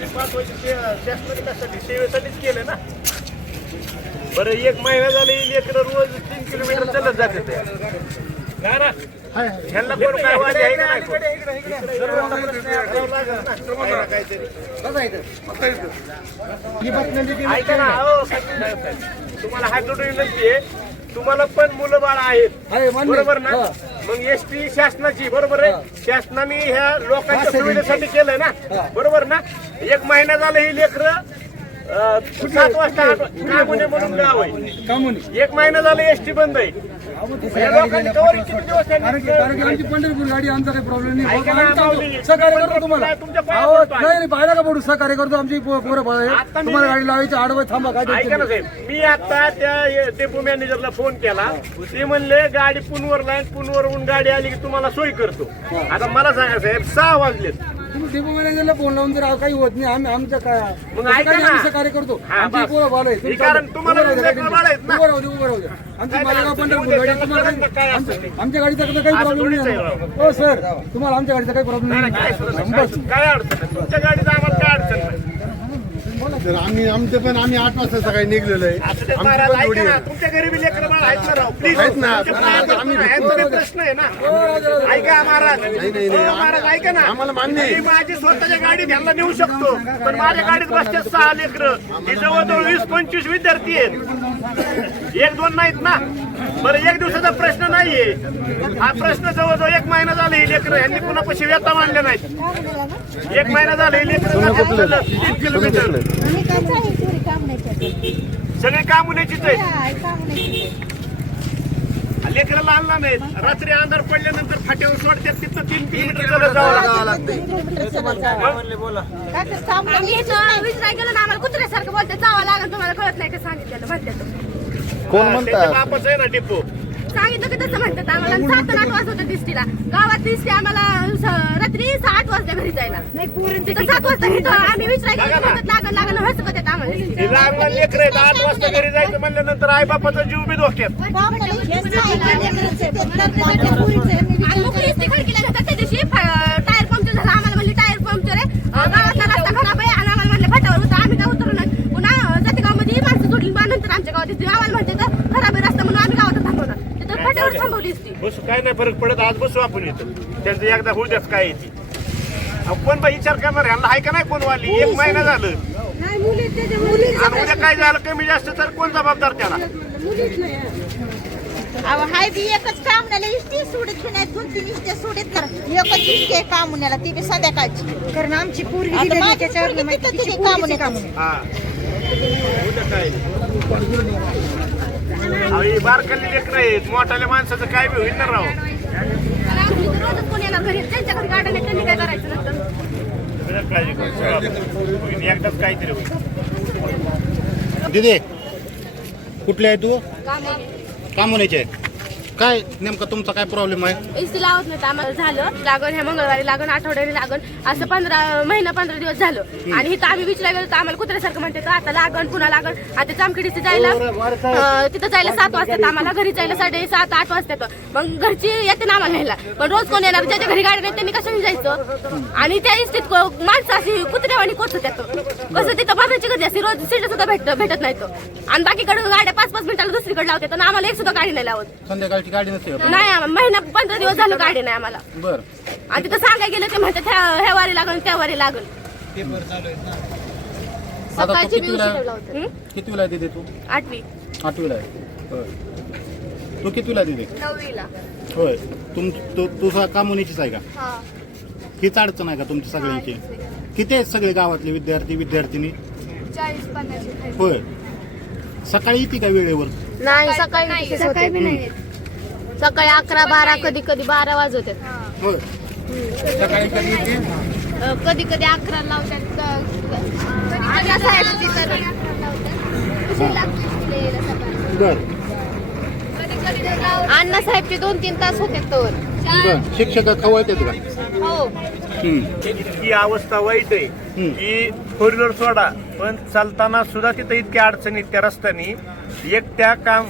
ते शासनाने कशासाठी? सेवेसाठीच केलं ना? बरं एक महिना झाले लेकर रोज तीन किलोमीटर चालत जाते ते. काय ना. ह्यांना कोण काय वाली आहे का नाही कोण? सर्वांचा प्रश्न आहे, करावं लागेल ना. काही ना काहीतरी. ऐका ना अहो, साहेब, तुम्हाला हात जोडून विनंती आहे. तुम्हाला पण मुलं बाळ आहेत. बरोबर ना. मग एस टी शासनाची बरोबर आहे? शासनाने ह्या लोकांच्या सुविधेसाठी केलंय ना? बरोबर ना? एक महिना झालं ही लेकर सात वाजता म्हणून गाव आहे. एक महिना झालं एसटी बंद आहे. पंढरपूर गाडी आमचा काही प्रॉब्लेम नाही सहकार्य करतो तुम्हाला नाही पाहिला का पडू सहकार्य करतो आमची पोरं बाळ तुम्हाला गाडी लावायची आडवं थांबा काय मी आता त्या डेपो मॅनेजरला फोन केला ते म्हणले गाडी पुनवर लाईन पुनवरून गाडी आली की तुम्हाला सोय करतो आता मला सांगा साहेब सहा वाजलेत डेपो मॅनेजरला फोन लावून जर काही होत नाही आम्ही आमच्या काय मग कसं ऐका काय ना. आम्ही सहकार्य करतो हा, आमची बस. पोरं बाळ आहे. तुम्ही कारण चालता. तुम्हाला उभं राहू द्या. उभं राहू द्या, उभं राहू द्या. आमची मालेगाव पंढरपूर गाडी तुम्हाला काही-. आमच्या- आमच्या गाडीचा कसं काही प्रॉब्लेम थोडीच नाही हो सर तुम्हाला आमच्या गाडीचा काही प्रॉब्लेम नाही, काय नाही. अडचण नाही. तुमच्या गाडीत आम्हाला काय अडचण नाही तर आम्ही आमचं पण आम्ही आठ वाजता सकाळी निघलेलो आहे. असं ते आमची महाराज पण जोडी ऐका ना आहे तुमच्या गरीबी लेकरं बाळ आहेत ना राव? प्लीज आहेत ना. पायात आम्ही- प्रश्न आहे ना. ऐका महाराज. नाही, नाही. हो, महाराज ऐका ना. आम्हाला मान्य आहे. मी माझी स्वतःच्या गाडीत ह्यांना नेऊ शकतो. पण माझ्या गाडीत बसते सहा लेकरं. ही जवळजवळ वीस पंचवीस विद्यार्थी आहेत. एक दोन नाहीत ना. बरं एक दिवसाचा प्रश्न नाहीये. हा प्रश्न जवळजवळ एक महिना झाला ही लेकरं. यांनी पुन्हा पैसे व्यथा मानले नाहीत. एक महिना झाला ही लेकरं तीन किलोमीटर. आहे. सगळे काम नाही करत. लेकराला आणला नाहीत रात्री अंधार पडल्यानंतर फाट्यावर सोडतात तिथं तीन किलोमीटर चालत जावं आम्हाला कुत्र्यासारखं बोलते. जावं लागेल तुम्हाला कळत नाही का सांगितलेलं म्हणतात कोण म्हणतात बापच आहे ना टिप्पू सांगितलं की तसं म्हणतात आम्हाला. सात आठ वाजता दिसतीला गावात दिसते आम्हाला रात्री वाजता घरी जायला नाही पोरींचं सात वाजता घेतो आम्ही विचारायला लागल लागल हसकत येत आम्हाला हे लहान लेकर आठ वाजता घरी जायचं म्हणल्यानंतर आई बापाचा जीव बी धोक्यात काम नाही, हेच नाही, लेकरंच आहे. ते तर माझ्या पोरींचं आहे. मी आणि मोकळी इस्त्री खडकीला घेतात त्या दिवशी फ- टायर पंक्चर झाला आम्हाला म्हणले टायर पंक्चर आहे अं, गावातला रस्ता खराब आहे आणि आम्हाला म्हणले फाट्यावर होतं आम्ही काय उतरू नाही पुन्हा जातेगावमध्ये माणसं जोडली बा नंतर आमच्या गावात आम्हाला म्हणते तर खराब आहे रस्ता म्हणून आम्ही गावात थांबवणार तिथं फाट्यावर थांबवली असती बस काय नाही फरक पडत आज बसू आपण इथं त्यांचं एकदा होऊ द्याच काय येते कोण बाई विचार करणार यांना आहे का नाही कोण वाली एक महिना झालं. आणि उद्या काय झालं? कमी जास्त तर कोण जबाबदार त्याला? मुलीच नाही. अहो हाय बी एकच काम नाही. इष्टी सोडत बी नाही. दोन तीन इष्टे सोडत तर एकच इष्टी काम ती बी संध्याकाळची. कारण आमची आता माझी पोरगी माहिती तिथं कामं कामं. हा उद्या काय अहो, ही. बारकाली लेकर आहेत. मोठाल्या माणसाचं काय बी होईल ना राव. आणि आमच्या इथं रोजच कोण येणार घरी? त्यांच्या घरी गाड्या नाही त्यांनी काय करायचं? बिलकुल काळजी करू सगळं होईल. एकदाच काहीतरी होईल. दिदे कुठले आहे तू? काम आहे कामोनीचे काय नेमका तुमचा काय प्रॉब्लेम आहे? एसी लावत नाही आम्हाला. झालं. लागण ह्या मंगळवारी लागण आठवड्याने लागण. असं पंधरा महिना पंधरा दिवस झालं. आणि इथं आम्ही विचारायला गेलो तर आम्हाला कुत्र्यासारखं म्हणते तर आता लागण पुन्हा लागण. आता जामखेडीचे जायला अं, तिथं जायला सात वाजतात. आम्हाला घरी जायला साडे सात आठ वाजतात. मग घरची येते ना आम्हाला न्यायला पण रोज कोण येणार? ज्याच्या घरी गाडी नाही त्यांनी कशाने जायचं? आणि त्या इस्तीत को- माणसं अशी कुत्र्यावाणी कोचत येतं कसं तिथं बसायची कधी असते रोज सीट सुद्धा भेट भेटत नाही तो आणि बाकीकडे गाड्या पाच पाच मिनिटाला दुसरीकडे लावतात. आणि आम्हाला एक सुद्धा गाडी नाही लावत. संध्याकाळची गाडी नसते का? नाही आम्हाला महिना पंधरा दिवस झालं गाडी नाही आम्हाला. बर. आणि तिथं सांगायला गेलं ते म्हणतात ह्या ह्या वारी लागल. त्या वारी लागल आता तू सकाळची कितवीला दिवशी आहे? हं? कितवीला आहे दिदी तू? आठवी. आठवीला आहे. होय तू कितवीला आहे दिदी? नववीला. होय. तुम तू तुझा कामोनीचीच आहे का? हा. हीच अडचण आहे का तुमची सगळ्यांची? किती आहेत सगळे गावातले विद्यार्थी विद्यार्थिनी? चाळीस पन्नास होय. सकाळी येते का वेळेवर? नाही. सकाळी सकाळी बी नाही येत. सकाळी अकरा बारा कधी कधी बारा वाजवतात होय. सकाळी कधी येते? कधी कधी अकरा लावतात. साहेब बर. अण्णा साहेबचे दोन तीन तास होते तर. बर. शिक्षक खवळतात का? हो. हम्म. इतकी अवस्था वाईट आहे. की फोर व्हीलर सोडा पण चालताना सुद्धा तिथं इतक्या अडचणी त्या रस्त्यानी. एक त्या काम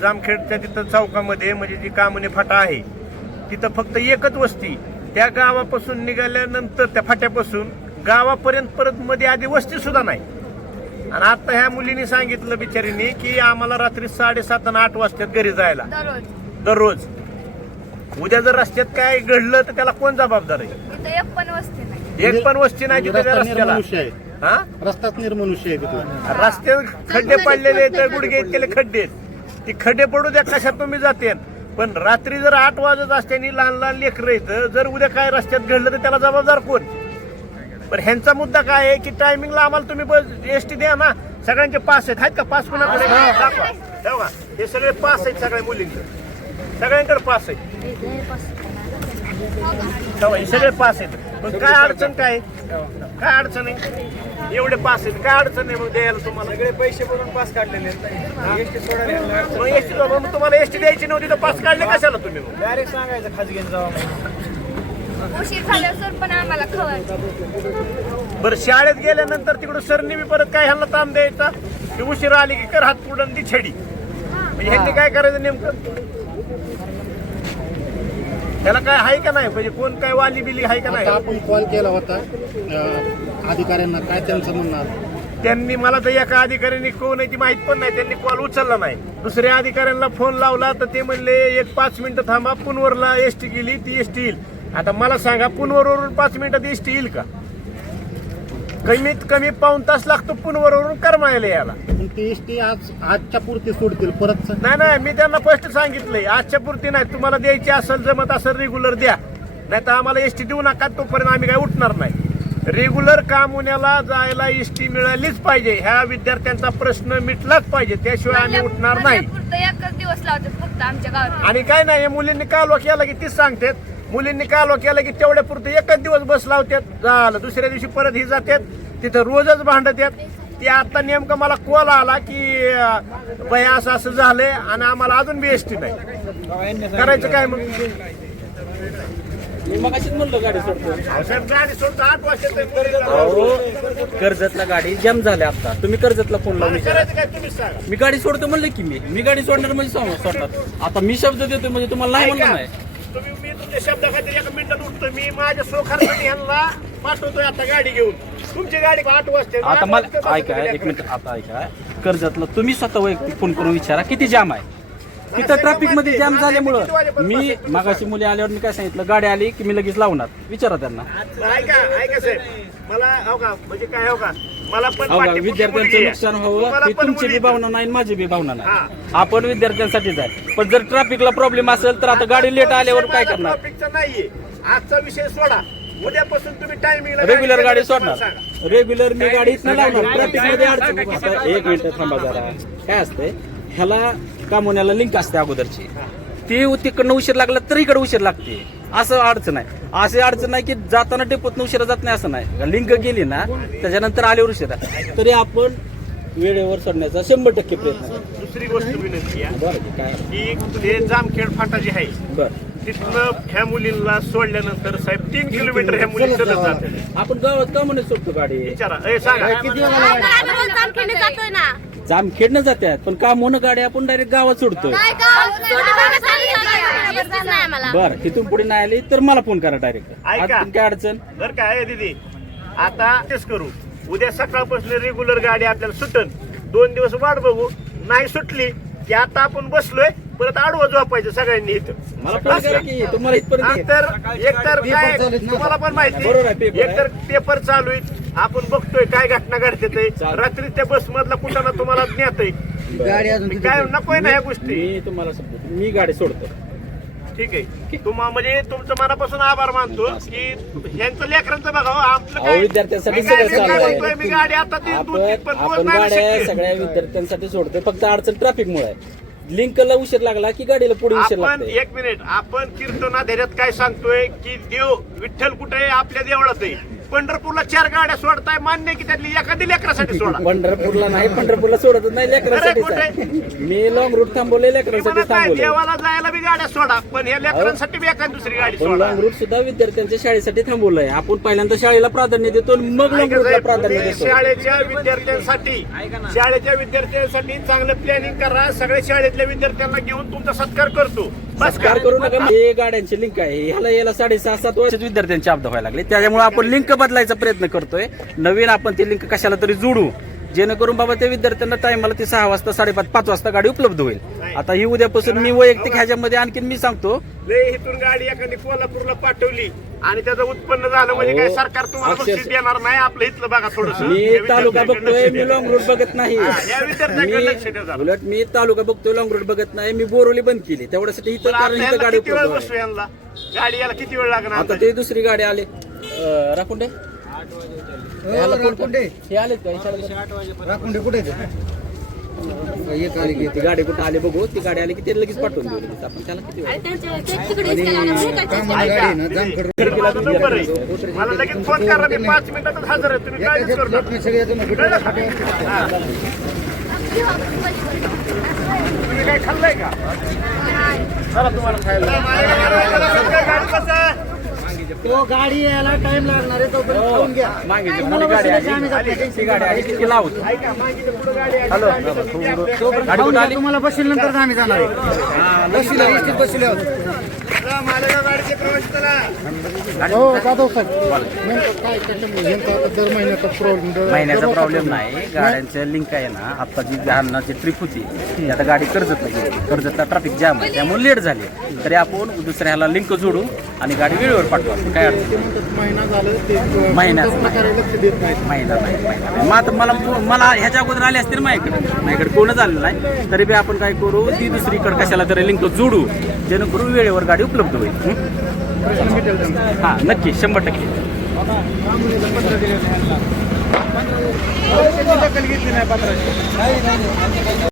जामखेडच्या तिथं चौकामध्ये म्हणजे जी कामने फाटा आहे तिथं फक्त एकच वस्ती. त्या गावापासून निघाल्यानंतर त्या फाट्यापासून गावापर्यंत परत मध्ये आधी वस्ती सुद्धा नाही. आणि आता ह्या मुलीने सांगितलं बिचारीने की आम्हाला रात्री साडेसात आणि आठ वाजतात घरी जायला. दररोज. उद्या जर रस्त्यात काय घडलं तर त्याला कोण जबाबदार आहे? एक पण वस्ती नाही तिथे त्या रस्ता रस्त्याला. निर्मनुष्य आहे. हा? रस्ताच निर्मनुष्य आहे तिथला रस्त्यात खड्डे पडलेले आहेत गुडघे इतकेले खड्डे आहेत. ती खड्डे पडू द्या कशात तुम्ही जाते. पण रात्री जर आठ वाजत असताना लहान लहान लेकरं येतं जर उद्या काय रस्त्यात घडलं तर त्याला जबाबदार कोण? पण ह्यांचा मुद्दा काय आहे की टायमिंगला आम्हाला तुम्ही एस टी द्या ना. सगळ्यांचे पास आहेत. आहेत का? पास कोणाकडे? दाखवा. तेव्हा हे सगळे पास आहेत सगळ्या मुलींचे. सगळ्यांकडे पास आहेत. तेव्हा हे सगळे पास आहेत. पण काय अडचण काय? काय अडचण आहे? एवढे पास आहेत. काय अडचण आहे मग द्यायला तुम्हाला? सगळे पैसे भरून पास काढलेले एसटी सोडायला मग एसटी मग तुम्हाला एसटी द्यायची नव्हती तर पास काढले कशाला तुम्ही मग? डायरेक्ट सांगायचं खाजगीन जावा उशीर झाल्यावर पण आम्हाला खबर. बरं शाळेत गेल्यानंतर तिकडून सरनी बी परत काय ह्यांना ताण द्यायचा? की उशिरा आली की कर हात पुढं ती छेडी. म्हणजे ह्यांनी काय करायचं नेमकं? त्याला काय आहे का नाही? म्हणजे कोण काय वाली बिली आहे का नाही? आपण कॉल केला होता अधिकाऱ्यांना काय त्यांचं म्हणणं आहे? त्यांनी मला तर एका अधिकाऱ्यांनी कोण आहे ती माहीत पण नाही. त्यांनी कॉल उचलला नाही. दुसऱ्या अधिकाऱ्यांना फोन लावला तर ते म्हणले एक पाच मिनिटं थांबा पुनवरला एस टी गेली ती एस टी येईल. आता मला सांगा पुनवरवरून पाच मिनिटात एस टी येईल का? कमीत कमी पाऊन तास लागतो पुनवरवरून करमायला यायला. पण ती एस टी आज आजच्या पुरती सोडतील परत? नाही नाही मी त्यांना स्पष्ट सांगितलंय. आजच्या पुरती नाही. तुम्हाला द्यायची असेल जमत असेल रेग्युलर द्या. नाही तर आम्हाला एस टी देऊ नका तोपर्यंत आम्ही काय उठणार नाही. रेग्युलर कामुन्याला जायला एस टी मिळालीच पाहिजे. ह्या विद्यार्थ्यांचा प्रश्न मिटलाच पाहिजे. त्याशिवाय आम्ही उठणार नाही. एकच दिवस लावतात फक्त आमच्या गावात. आणि काय नाही हे मुलींनी कालवा केला की तीच सांगतात. मुलींनी कालवा केला की तेवढ्या पुरतं एकच दिवस बस लावतात. झालं दुसऱ्या दिवशी परत ही जातात. तिथं रोजच भांडत ती आता नेमकं मला कॉल आला की बाई असं असं झालंय आणि आम्हाला अजून बी एस टी नाही. करायचं काय मग? कर्जतला गाडी. जम झाल्या आता. तुम्ही कर्जतला फोन लावून मी गाडी सोडतो म्हणलं की मी. मी गाडी सोडणार म्हणजे सोडणार. आता मी शब्द देतो म्हणजे तुम्हाला नाही म्हणलं नाही. तुम्ही मी तुमच्या शब्दाखातीर एका मिनिटात उठतो मी माझ्या सोखासाठी ह्यांना पाठवतोय आता गाडी घेऊन. तुमची गाडी आठ वाजते आता मला ऐका एक मिनिट आता ऐका. कर्जतला तुम्ही स्वतः वैयक्तिक फोन करून विचारा किती जाम आहे? तिथं ट्रॅफिकमध्ये जाम झाल्यामुळं मी मागाशी मुली आल्यावर मी काय सांगितलं गाडी आली की मी लगेच लावणार. विचारा त्यांना. ऐका ऐका साहेब. मला हो का म्हणजे काय हो का? मला पण अहो, पाठीपुढची विद्यार्थ्यांचं आहे. नुकसान तुम्हाला व्हावं ही पण तुमची मुली बी भावना नाही आणि माझी बी भावना हा. नाही आपण विद्यार्थ्यांसाठीच आहे. पण जर ट्रॅफिकला प्रॉब्लेम असेल तर आता गाडी लेट आल्यावर काय करणार? नाहीये. आजचा विषय सोडा. उद्यापासून तुम्ही टायमिंग रेग्युलर गाडी सोडणार. रेग्युलर मी गाडी इथनं लावणार. ट्रॅफिकमध्ये अडचण आता एक मिनिट थांबा जरा. काय असते ह्याला कामोन्याला लिंक असते अगोदरची. ती तिकडनं उशीर लागला तर इकडे उशीर लागते. असं अडचण आहे. अशी अडचण नाही की जाताना डेपोत उशिरा जात नाही असं नाही. लिंक गेली ना त्याच्यानंतर आल्यावर उशिरा. तरी आपण वेळेवर सोडण्याचा शंभर टक्के प्रयत्न. दुसरी गोष्ट विनंती आहे बरं काय? की ते जामखेड फाटा जे आहे बरं. तिथनं ह्या मुलींना सोडल्यानंतर साहेब तीन किलोमीटर ह्या मुली चलत जातात आपण गावात का म्हणत सोडतो गाडी? विचारा. ए सांगा. आम्ही रोज जामखेडने जातोय ना. जामखेडनं जात्यात पण काम होणं गाडी आपण डायरेक्ट गावात सोडतो नाही आम्हाला. बर तिथून पुढे नाही आली तर मला फोन करा डायरेक्ट ऐका. काय अडचण? बर काय आहे दीदी. आता तेच करू. उद्या सकाळपासून रेग्युलर गाडी आपल्याला सुटन. दोन दिवस वाट बघू. नाही सुटली की आता आपण बसलोय परत आडवं झोपायचं सगळ्यांनी इथं. हा, तर एक तर काय तुम्हाला पण माहिती आहे, पेपर एक तर पेपर चालू आहे आपण बघतोय काय घटना घडते. रात्री त्या बस मधला कुठं ना तुम्हाला ज्ञात गाडी आहे काय नकोय ना ह्या गोष्टी. मी तुम्हाला सांगतो. मी गाडी सोडतो. ठीक आहे. तुम्हा म्हणजे तुमचं मनापासून आभार मानतो की यांचं लेकरांचं बघावं आपलं अहो काय विद्यार्थ्यांसाठी. सगळ्या विद्यार्थ्यांसाठी सोडतो फक्त अडचण ट्रॅफिक मुळे आहे. लिंकला उशीर लागला की गाडीला पुढे उशीर आपण लागते एक मिनिट आपण कीर्तना ध्येयात काय सांगतोय की देव विठ्ठल कुठे आहे? आपल्या देवळात आहे. पंढरपूरला चार गाड्या सोडताय मान्य की त्यातली एखादी लेकरासाठी सोडा. पंढरपूरला नाही पंढरपूरला सोडतच नाही आहे मी लॉंग रूट थांबवले लेकरांसाठी म्हणत नाही, थांबवले देवाला जायला बी गाड्या सोडा पण हे लेकरांसाठी बी एखादी दुसरी गाडी पण सोडा. लॉंग रूट सुद्धा विद्यार्थ्यांच्या शाळेसाठी थांबवलंय. आपण पहिल्यांदा शाळेला प्राधान्य देतो आणि मग लॉंग ऐका रूटला साहेब, प्राधान्य तुम्ही देतो. शाळेच्या विद्यार्थ्यांसाठी शाळेच्या विद्यार्थ्यांसाठी चांगलं प्लॅनिंग करा. सगळ्या शाळेतल्या विद्यार्थ्यांना घेऊन तुमचा सत्कार करतो. बस कार करू नका. हे गाड्यांची लिंक आहे. ह्याला याला साडेसहा सात वर्षात विद्यार्थ्यांची अपघात व्हायला लागले. त्याच्यामुळे आपण लिंक बदलायचा प्रयत्न करतोय. नवीन आपण ती लिंक कशाला तरी जोडू. जेणेकरून बाबा त्या विद्यार्थ्यांना टाइमला ती सहा वाजता साडेपाच पाच वाजता गाडी उपलब्ध होईल. आता ही उद्यापासून मी वैयक्तिक ह्याच्यामध्ये आणखीन मी सांगतो. इथून गाडी एखादी कोल्हापूरला पाठवली आणि त्याचं उत्पन्न झालं म्हणजे काय? अहो, सरकार तुम्हाला बक्षीस देणार नाही आपलं इथलं बघा थोडस. मी तालुका बघतोय मी लॉंग रूट बघत नाही. हा. मी उलट मी तालुका बघतोय लॉंग रूट बघत नाही. मी बोरवली बंद केली. तेवढ्यासाठी इथं कारण इथं गाडी किती वेळ उपलब्ध बसू आहे. यांना? गाडी याला किती वेळ लागणार? आता ते दुसरी गाडी आली. अं, राखुंडे ह्याला फ़ोन कर. हे आलेत का ह्याच्याला राखुंडे कुठे एक आली की ती गाडी कुठं आली बघू ती गाडी आली की ते लगेच पाठवून देऊ लगेच आपण त्याला किती वेळ आणि त्यांच्या ते तिकडे इस्त्याला भेटायचं. ऐका, माझा नंबर आहे. मला लगेच फ़ोन करा मी पाच मिनिटातच हजर आहे तुम्ही काळजीच करू नका. हा. तुम्ही काय खाल्लंय का चला तुम्हाला खायला गाडी कसं तो गाडी यायला टाइम लागणार आहे तोपर्यंत खाऊन घ्या. मागे जी गाडी आली. ती गाडी आली. की ती लावत ऐका मागे पुढे गाडी आली. तुम्हाला बसेल नंतर आम्ही जाणार आहे. बसले बसले आहोत हो जाधव साहेब. नेमकं काय त्याच्यामुळे? यांचा आता दर महिन्याचा प्रॉब्लेम महिन्याचा प्रॉब्लेम नाही. गाड्यांच्या लिंक आहे ना. आता जी जालनाची ट्रिप होती ती आता गाडी कर्जतला गेली कर्जतला ट्रॅफिक जाम आहे. त्यामुळे लेट झाली. तरी आपण दुसऱ्याला लिंक जोडू आणि गाडी वेळेवर पाठवा. काय महिना झालं ते. महिना नाही महिना नाही. मग आता मला मला ह्याच्या अगोदर आले असतील माझ्याकडे. माझ्याकडे कोणच आलं नाही. तरी बी आपण काय करू? ती दुसरीकडे कशाला तरी लिंक जोडू. जेणेकरून वेळेवर गाडी उपलब्ध होईल. हां? नक्की शंभर टक्के. दखल घेतली नाही.